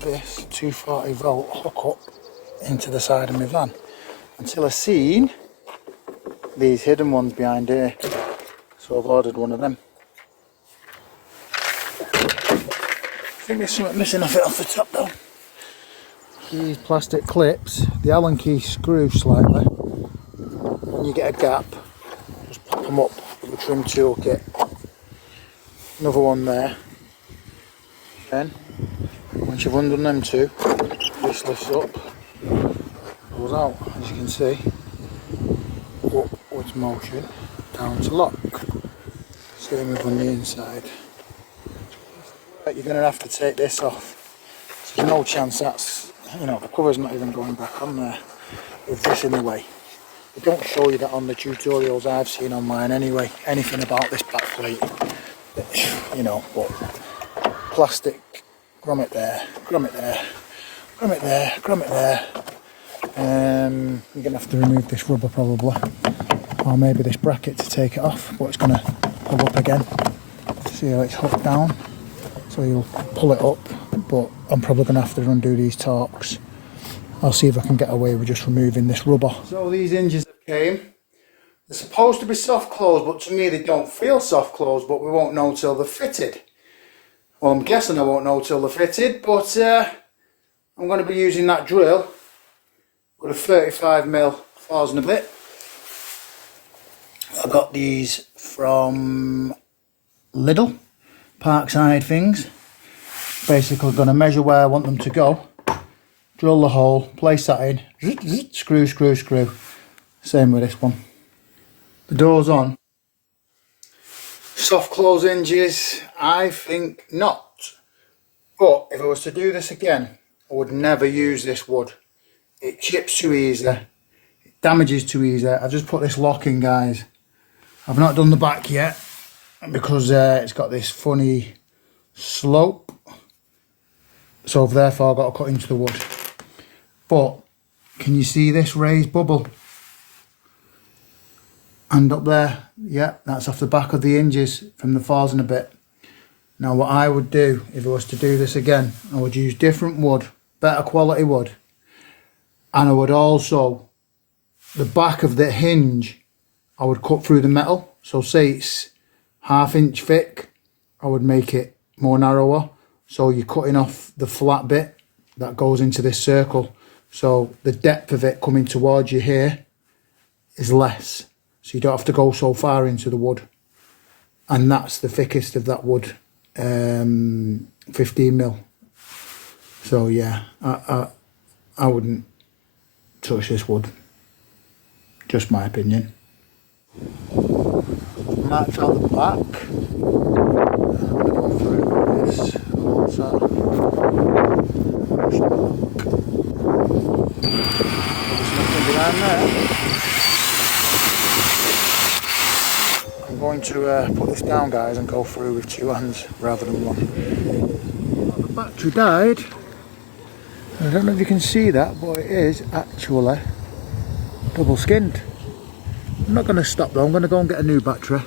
this 240 volt hookup into the side of my van until I seen these hidden ones behind here. So I've ordered one of them. I think there's something missing off it off the top though. These plastic clips, the Allen key screw slightly. When you get a gap, just pop them up with a trim toolkit. Another one there. Then, once you've undone them two, this lifts up, pulls out, as you can see, upwards motion, down to lock. Same with on the inside. But you're going to have to take this off. There's no chance that's, you know, the cover's not even going back on there with this in the way. They don't show you that on the tutorials I've seen online anyway, anything about this back plate, you know, but plastic, grommet there, grommet there, grommet there, grommet there. You're going to have to remove this rubber probably, or maybe this bracket to take it off, but it's going to pull up again. See how it's hooked down, so you'll pull it up, but I'm probably going to have to undo these torques. I'll see if I can get away with just removing this rubber. So these hinges that came, they're supposed to be soft close, but to me they don't feel soft close, but we won't know till they're fitted. Well, I'm guessing I won't know till they're fitted, but I'm going to be using that drill with a 35mm 4s and a bit. I got these from Lidl, Parkside things. Basically going to measure where I want them to go, drill the hole, place that in, screw, screw, screw. Same with this one. The door's on. Soft close hinges, I think not. But if I was to do this again, I would never use this wood. It chips too easy, it damages too easy. I've just put this lock in, guys. I've not done the back yet because it's got this funny slope. So therefore I've got to cut into the wood. But can you see this raised bubble? And up there, yeah, that's off the back of the hinges from the 4s and a bit. Now what I would do if I was to do this again, I would use different wood, better quality wood. And I would also, the back of the hinge, I would cut through the metal. So say it's 1/2 inch thick, I would make it more narrower. So you're cutting off the flat bit that goes into this circle. So the depth of it coming towards you here is less. So you don't have to go so far into the wood. And that's the thickest of that wood, 15mm. So yeah, I wouldn't touch this wood. Just my opinion. Marked out the back. I'm going to go through this also. There's nothing behind there. I'm going to put this down, guys, and go through with 2 hands rather than one. The battery died. I don't know if you can see that, but it is actually double skinned. I'm not going to stop though, I'm going to go and get a new battery.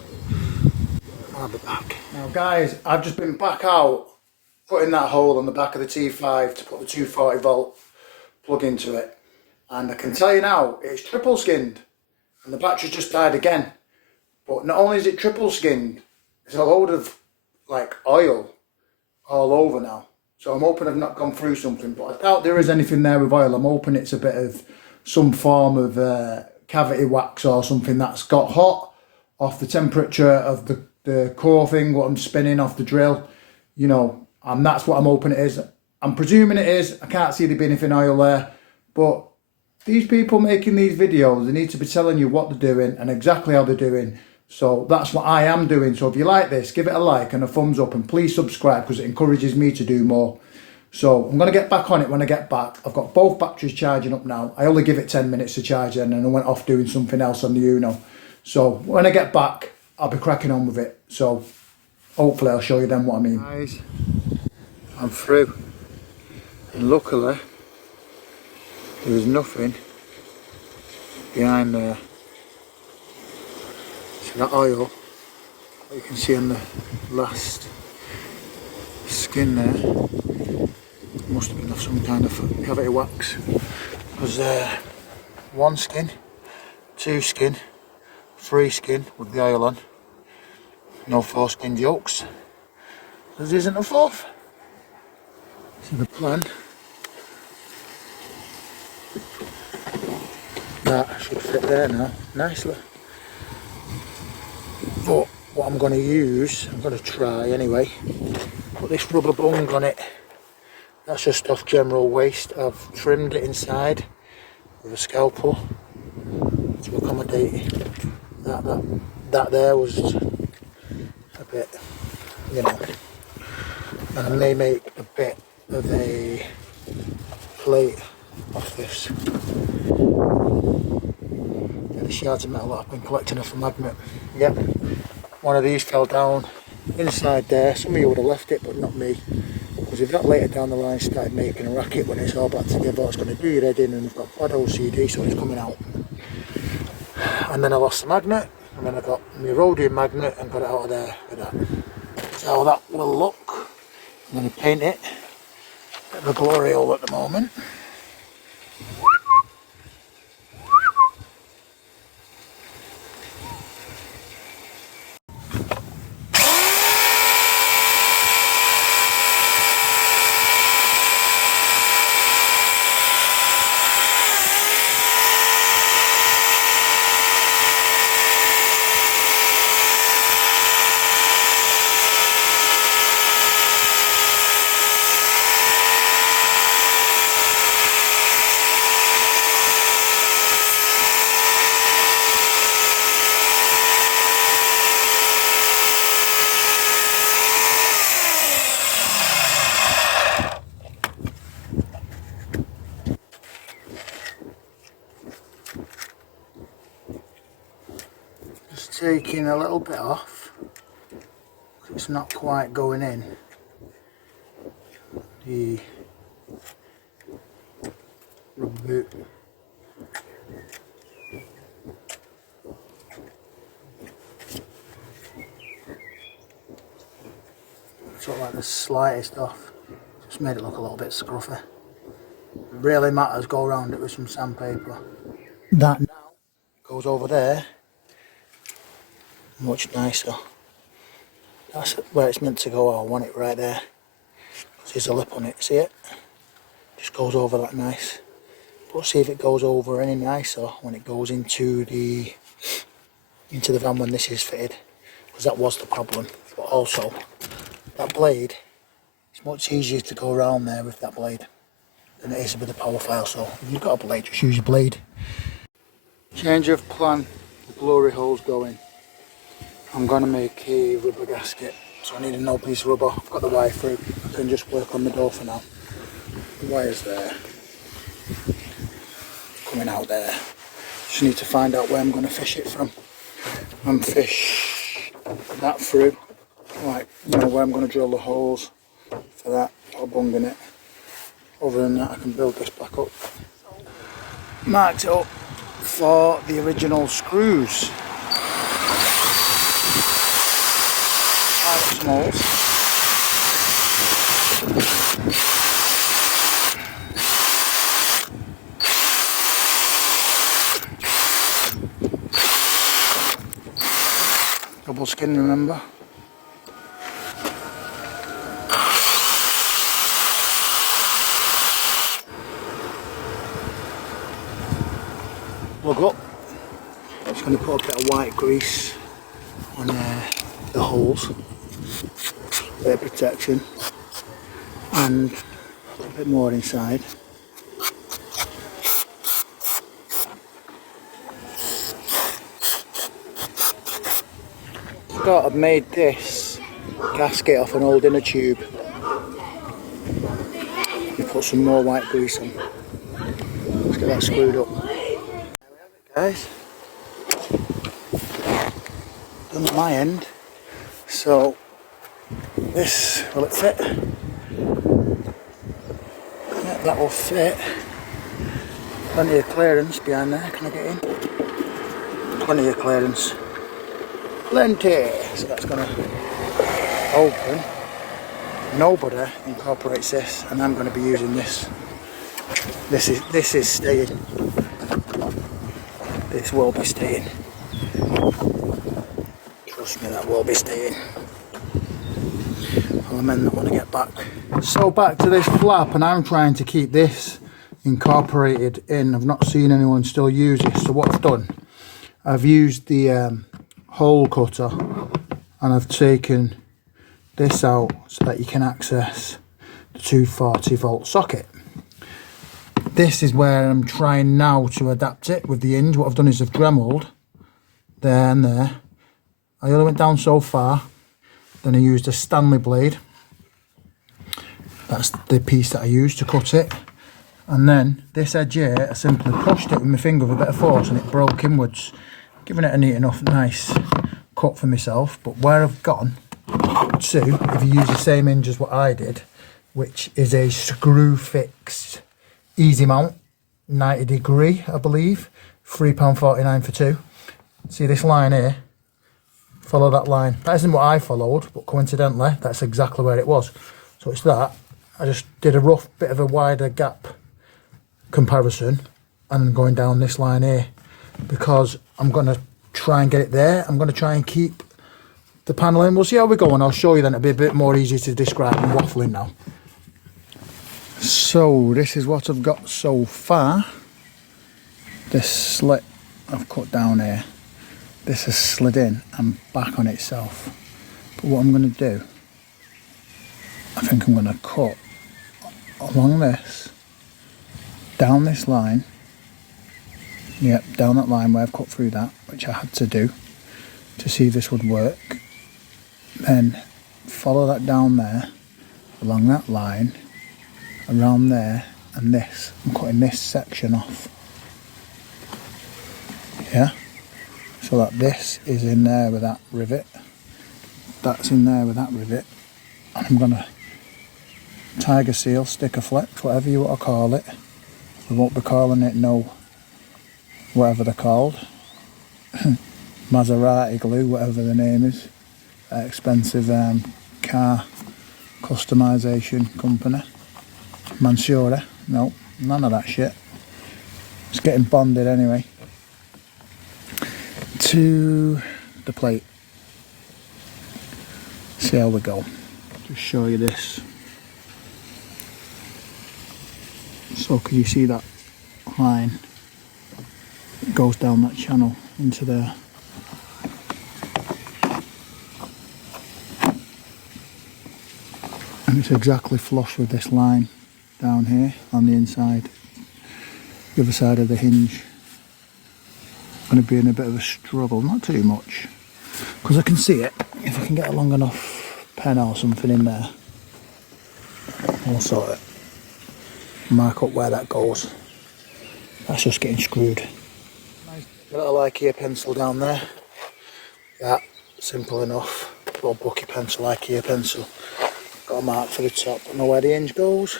I'll be back. Now guys, I've just been back out putting that hole on the back of the T5 to put the 240 volt plug into it. And I can tell you now, it's triple skinned and the battery's just died again. But not only is it triple skinned, there's a load of like oil all over now. So I'm hoping I've not gone through something, but I doubt there is anything there with oil. I'm hoping it's a bit of some form of cavity wax or something that's got hot off the temperature of the core thing, what I'm spinning off the drill, you know, and that's what I'm hoping it is. I'm presuming it is. I can't see there being anything oil there, but these people making these videos, they need to be telling you what they're doing and exactly how they're doing. So that's what I am doing. So if you like this, give it a like and a thumbs up, and please subscribe because it encourages me to do more. So I'm going to get back on it when I get back. I've got both batteries charging up now. I only give it 10 minutes to charge and then I went off doing something else on the Uno. So when I get back, I'll be cracking on with it. So hopefully I'll show you then what I mean. Guys, I'm through. And luckily, there was nothing behind there. So that oil, you can see on the last skin there, must have been of some kind of cavity wax. Because 1 skin, 2 skin, 3 skin with the oil on, no 4 skinned yolks. There isn't a 4th. So the plan, that should fit there now, nicely. But what I'm going to use, I'm going to try anyway, put this rubber bung on it. That's just off general waste. I've trimmed it inside with a scalpel to accommodate that there was a bit, you know, and I may make a bit of a plate off this. Yeah, the shards of metal that I've been collecting off a magnet. Yep, one of these fell down inside there. Some of you would have left it, but not me. Because if that later down the line started making a racket when it's all back together, it's going to do your head in, and we've got quad OCD, so it's coming out. And then I lost the magnet, and then I got my rhodium magnet and got it out of there with that. So that will look. I'm going to paint it. Bit of a glory hole at the moment. Just taking a little bit off, because it's not quite going in. The rubber boot. Sort of like the slightest off. Just made it look a little bit scruffy. It really matters, go around it with some sandpaper. That now goes over there. Much nicer. That's where it's meant to go. I want it right there. There's a lip on it, see it? Just goes over that nice. But see if it goes over any nicer when it goes into the van when this is fitted, because that was the problem. But also, that blade, it's much easier to go around there with that blade than it is with the power file. So if you've got a blade, just use your blade. Change of plan. The glory hole's going. I'm going to make a rubber gasket, so I need a no piece of rubber. I've got the wire through. I can just work on the door for now. The wire's there, coming out there. Just need to find out where I'm going to fish it from and fish that through, like, you know, where I'm going to drill the holes for that. I'll bung in it. Other than that, I can build this back up. Marked it up for the original screws. Smalls. Double skin, remember? Plug up. Just going to put a bit of white grease on the holes. Bit of protection and a bit more inside. I've made this gasket off an old inner tube. You put some more white grease on. Let's get that screwed up. There we have it, guys. Done at my end. So this, will it fit? Yeah, that will fit. Plenty of clearance behind there. Can I get in? Plenty of clearance. Plenty! So that's going to open. nobody incorporates this, and I'm going to be using this. This is staying. This will be staying. Trust me, that will be staying. I'll amend that when I get back. So back to this flap, and I'm trying to keep this incorporated in. I've not seen anyone still use it. So what I've done, I've used the hole cutter, and I've taken this out so that you can access the 240 volt socket. This is where I'm trying now to adapt it with the hinge. What I've done is I've dremeled there and there. I only went down so far. Then I used a Stanley blade. That's the piece that I used to cut it. And then this edge here, I simply pushed it with my finger with a bit of force and it broke inwards, giving it a neat enough nice cut for myself. But where I've gone to, if you use the same hinge as what I did, which is a screw fixed easy mount, 90 degree, I believe, £3.49 for two. See this line here? Follow that line. That isn't what I followed, but coincidentally, that's exactly where it was. So it's that. I just did a rough bit of a wider gap comparison and going down this line here, because I'm going to try and get it there. I'm going to try and keep the panel in. We'll see how we go, and I'll show you then. It'll be a bit more easy to describe. I'm waffling now. So this is what I've got so far. This slit I've cut down here, this has slid in and back on itself. But what I'm going to do, I think I'm going to cut along this, down this line, yep, down that line where I've cut through that, which I had to do to see if this would work. Then follow that down there, along that line, around there, and this. I'm cutting this section off. Yeah? So that this is in there with that rivet. That's in there with that rivet. And I'm going to tiger seal, sticker flex, whatever you want to call it. We won't be calling it no whatever they're called. Maserati glue, whatever the name is. Expensive car customization company. Mansoura, no, none of that shit. It's getting bonded anyway to the plate. See how we go. Just show you this. So can you see that line? It goes down that channel into there. And it's exactly flush with this line down here on the inside, the other side of the hinge. I'm going to be in a bit of a struggle, not too much, because I can see it. If I can get a long enough pen or something in there, I'll sort it. Mark up where that goes. That's just getting screwed. Nice little IKEA pencil down there. Yeah, simple enough. Little bucky pencil, IKEA pencil. Got a mark for the top. I know where the hinge goes.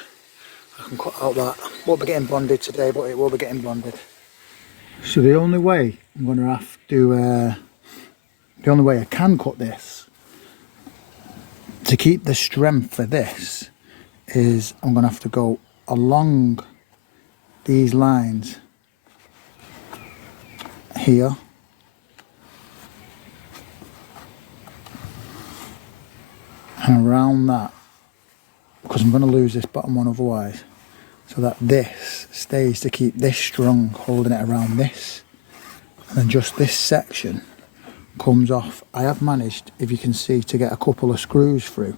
I can cut out that. Won't be getting bonded today, but it will be getting bonded. So the only way I'm going to have to, the only way I can cut this to keep the strength for this is I'm going to have to go along these lines here and around that, because I'm going to lose this bottom one otherwise, so that this stays to keep this strong, holding it around this, and then just this section comes off. I have managed, if you can see, to get a couple of screws through,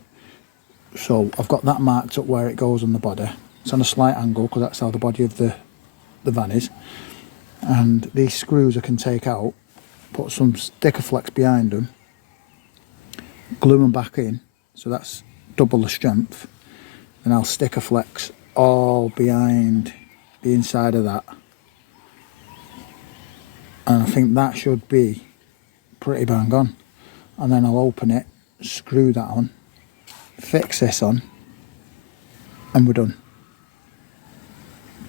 so I've got that marked up where it goes on the body. It's on a slight angle because that's how the body of the van is, and these screws I can take out, put some sticker flex behind them, glue them back in, so that's double the strength, and I'll sticker flex all behind the inside of that, and I think that should be pretty bang on. And then I'll open it, screw that on, fix this on, and we're done.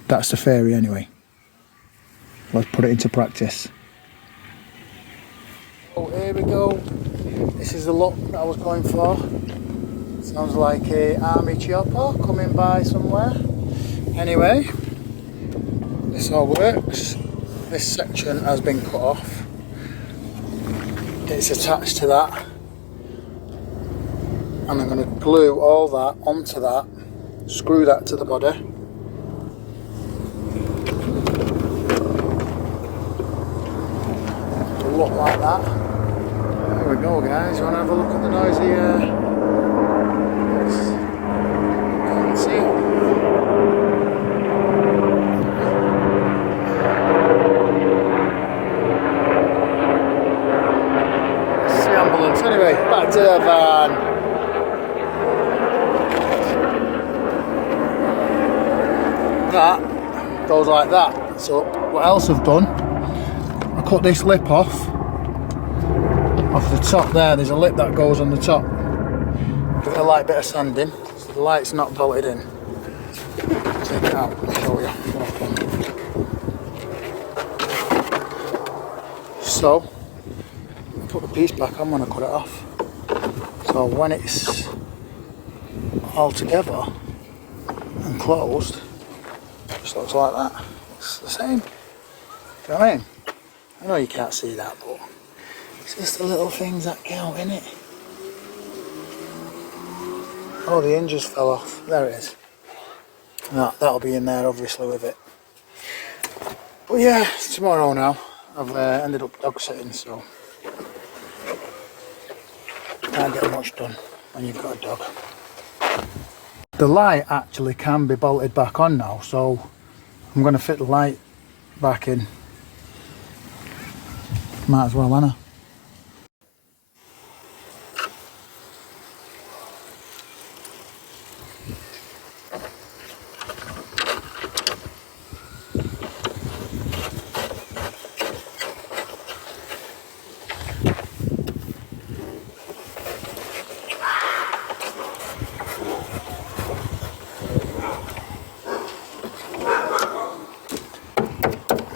That's the theory anyway. Let's put it into practice. Oh, here we go. This is the look that I was going for. Sounds like a army chopper coming by somewhere. Anyway, this all works. This section has been cut off. It's attached to that. And I'm going to glue all that onto that, screw that to the body. It'll look like that. There we go, guys. You want to have a look at the noisy can't see it. It's the ambulance. Anyway, back to the van. That goes like that. So what else I've done, I cut this lip off the top there. There's a lip that goes on the top. Give it a light bit of sanding so the light's not bolted in. Take it out, I'll show you. So I put the piece back on when I cut it off. So when it's all together and closed, it just looks like that. It's the same. Do you know what I mean? I know you can't see that, but it's just the little things that count, innit? Oh, the hinges fell off. There it is. That'll be in there, obviously, with it. But yeah, it's tomorrow now. I've ended up dog sitting, so can't get much done when you've got a dog. The light actually can be bolted back on now, so I'm going to fit the light back in. Might as well, Anna.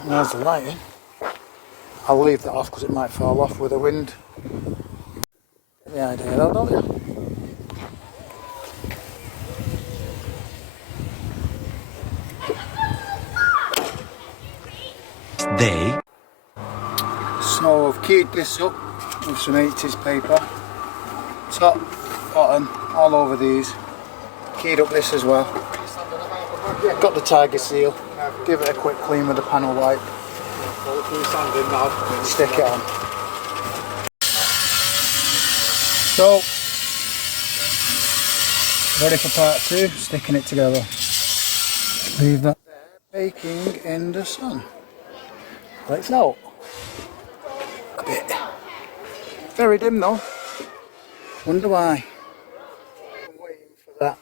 There's the lighting. I'll leave that off because it might fall off with the wind. Get the idea though, don't you? So I've keyed this up with some 80s paper. Top, bottom, all over these. Keyed up this as well. Got the tiger seal. Give it a quick clean with a panel wipe. Stick it on. So, ready for part 2, sticking it together. Leave that there, baking in the sun. Lights out. A bit. Very dim though. Wonder why. I'm waiting for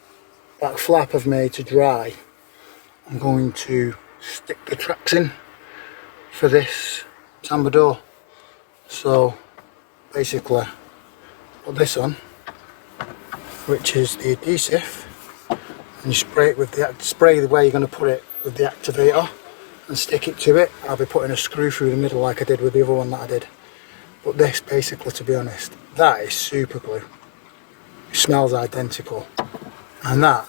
that flap I've made to dry. I'm going to stick the tracks in for this tambour door. So basically put this on, which is the adhesive, and you spray it with the where you're going to put it with the activator and stick it to it. I'll be putting a screw through the middle like I did with the other one that I did. But this, basically, to be honest, that is super glue. It smells identical, and that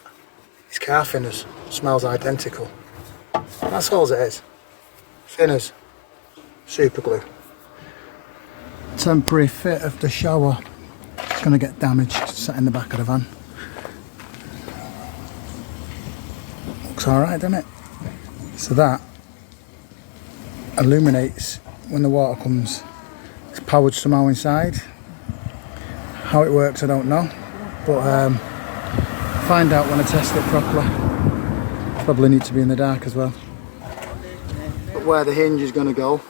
is car thinners. Smells identical. That's all it is. Thinners, super glue. Temporary fit of the shower. It's going to get damaged, sat in the back of the van. Looks alright, doesn't it? So that illuminates when the water comes. It's powered somehow inside. How it works I don't know, but find out when I test it properly. Probably need to be in the dark as well. But where the hinge is going to go,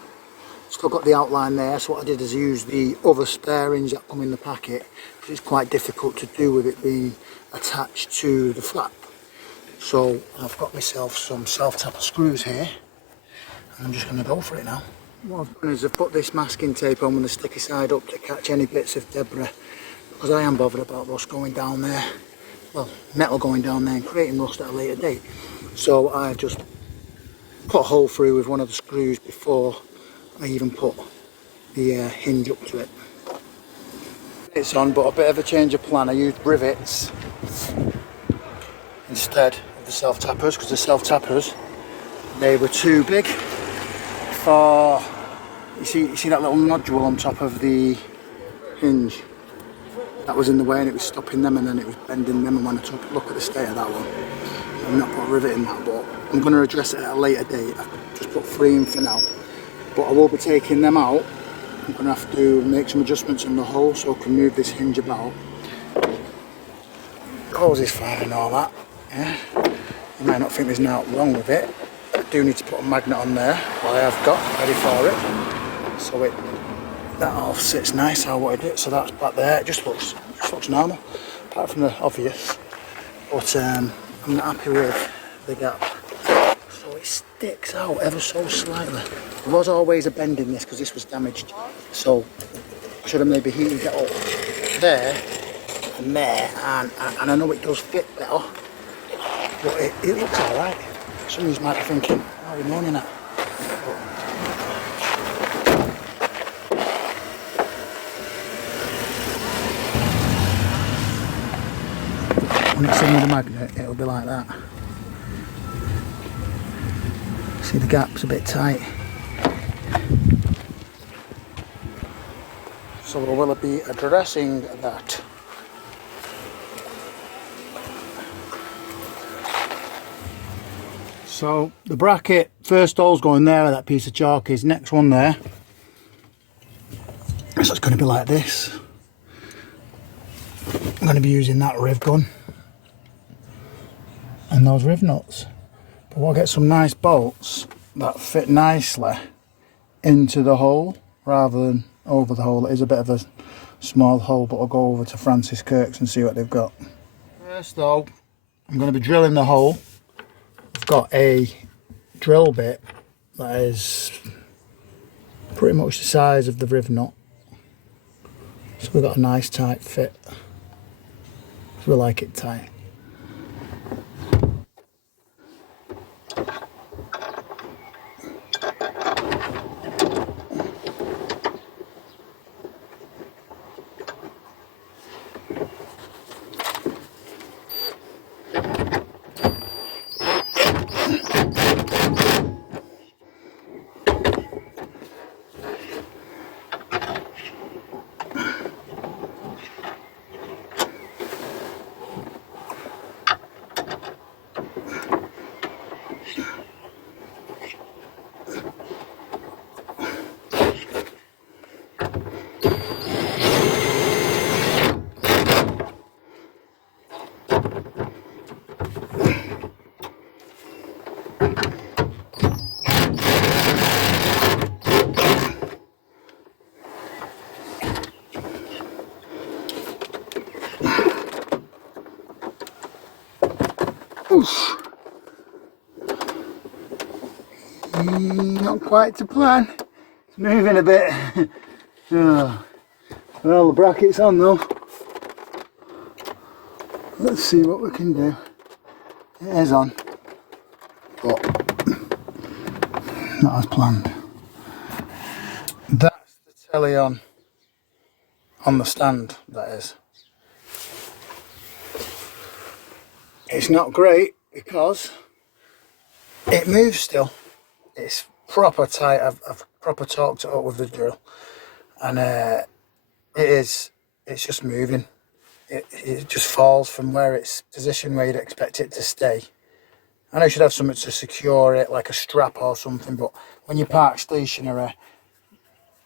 still got the outline there. So what I did is use the other spare hinge that come in the packet, because it's quite difficult to do with it being attached to the flap. So I've got myself some self-tapper screws here, and I'm just going to go for it now. What I've done is I've put this masking tape on with the sticky side up to catch any bits of debris, because I am bothered about rust going down there. Well, metal going down there and creating rust at a later date. So I've just put a hole through with one of the screws before I even put the hinge up to it. rivets on, but a bit of a change of plan. I used rivets instead of the self-tappers, because the self-tappers, they were too big for, you see that little nodule on top of the hinge? That was in the way and it was stopping them, and then it was bending them, and when I took a look at the state of that one, I've not put a rivet in that, but I'm going to address it at a later date. I've just put 3 in for now, but I will be taking them out. I'm going to have to make some adjustments on the hole so I can move this hinge about. Hose is fine and all that, yeah. You might not think there's nothing wrong with it. I do need to put a magnet on there, what I have got ready for it, so that all sits nice how I wanted it. So that's back there, it just looks normal, apart from the obvious. But I'm not happy with the gap. So it sticks out ever so slightly. There was always a bend in this because this was damaged. So I should have maybe heated it up there and there, and I know it does fit better, but it looks alright. Some of you might be thinking, oh, you're moaning at. When it's in with the magnet, it'll be like that. See, the gap's a bit tight. So we will be addressing that. So the bracket, first hole's going there where that piece of chalk is, next one there. So it's going to be like this. I'm going to be using that riv gun and those riv nuts. But we'll get some nice bolts that fit nicely into the hole rather than over the hole. It is a bit of a small hole, but I'll go over to Francis Kirk's and see what they've got. First though, I'm going to be drilling the hole. I've got a drill bit that is pretty much the size of the riv nut. So we've got a nice tight fit. So we like it tight. Oof. Not quite to plan. It's moving a bit. Oh. Well, the bracket's on though. Let's see what we can do. It is on, but not as planned. That's the telly on the stand, that is. It's not great because it moves still. It's proper tight. I've proper torqued it up with the drill, and it's just moving. It just falls from where it's positioned where you'd expect it to stay. I know you should have something to secure it, like a strap or something, but when you park stationary,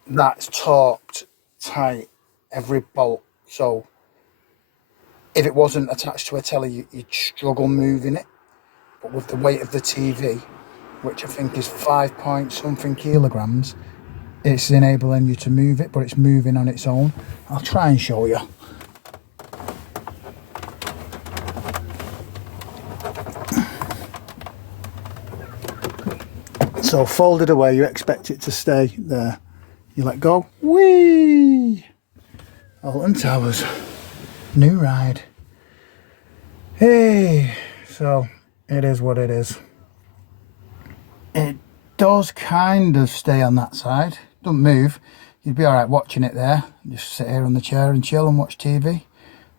that's torqued tight, every bolt. So if it wasn't attached to a telly, you'd struggle moving it. But with the weight of the TV, which I think is 5 point something kilograms, it's enabling you to move it, but it's moving on its own. I'll try and show you. So folded away, you expect it to stay there. You let go, whee! Alton Towers, new ride. Hey, so it is what it is. It does kind of stay on that side, doesn't move. you'd be alright watching it there. Just sit here on the chair and chill and watch TV.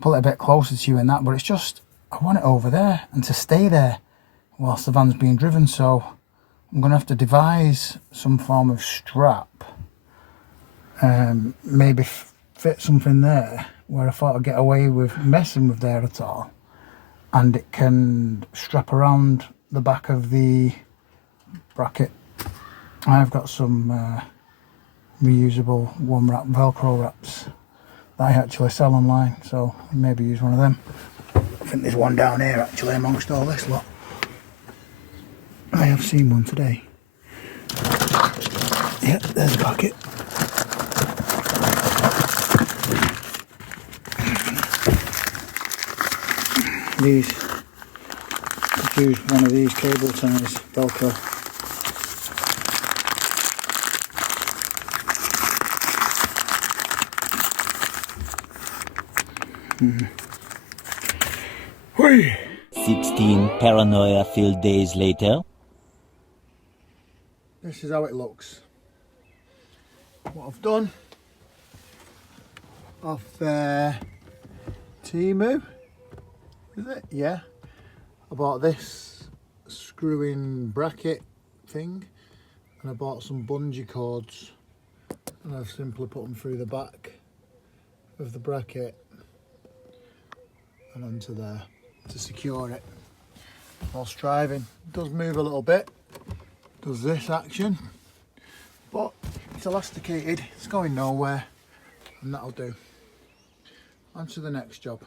Pull it a bit closer to you and that, but it's just, I want it over there and to stay there whilst the van's being driven. So I'm going to have to devise some form of strap. Maybe fit something there where I thought I'd get away with messing with there at all. And it can strap around the back of the bracket. I've got some reusable one wrap Velcro wraps that I actually sell online, so maybe use one of them. I think there's one down here actually amongst all this lot. I have seen one today. Yeah, there's a bucket. These, could use one of these cable ties, Velcro. Whee! 16 paranoia-filled days later. This is how it looks. What I've done off Temu, is it? Yeah. I bought this screw-in bracket thing, and I bought some bungee cords, and I've simply put them through the back of the bracket and onto there to secure it whilst driving. It does move a little bit, does this action, but it's elasticated, it's going nowhere, and that'll do. On to the next job.